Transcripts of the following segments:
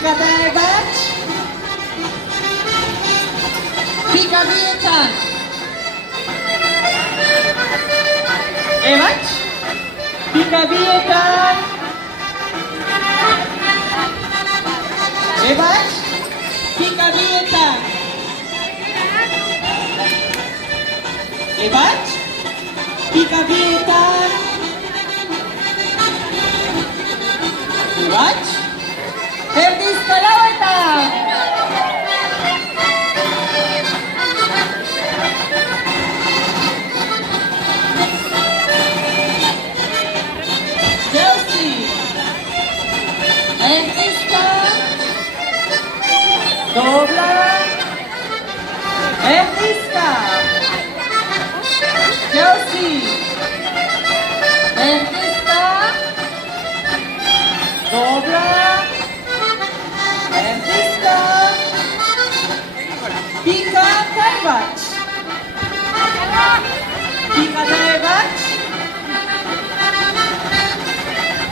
Pica Dajbać. Pica Vietan. Evać. Pica Vietan. Evać. Pica Vietan. Evać. Pica Vietan. Evać. Herdiska Laweta. Chelsea. Herdiska. Dobra. Herdiska. Chelsea. Herdiska. Dobra. Herdiska. Pica Dajbać. Pica Dajbać.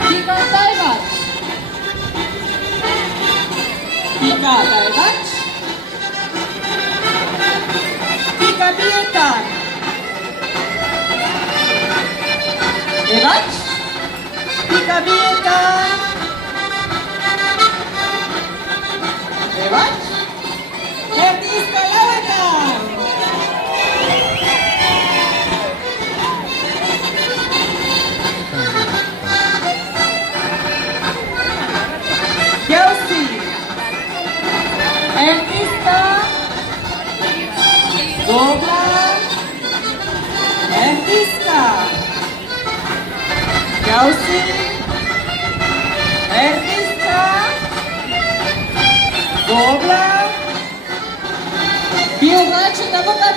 Pica Dajbać. Pica Dajbać. Pica Vietan. Evać. Pica Vietan. Evać. Herdiska Laweta. Chelsea. Herdiska. Dobra. Herdiska. Chelsea. Herdiska. Dobra. Biogacz, na boka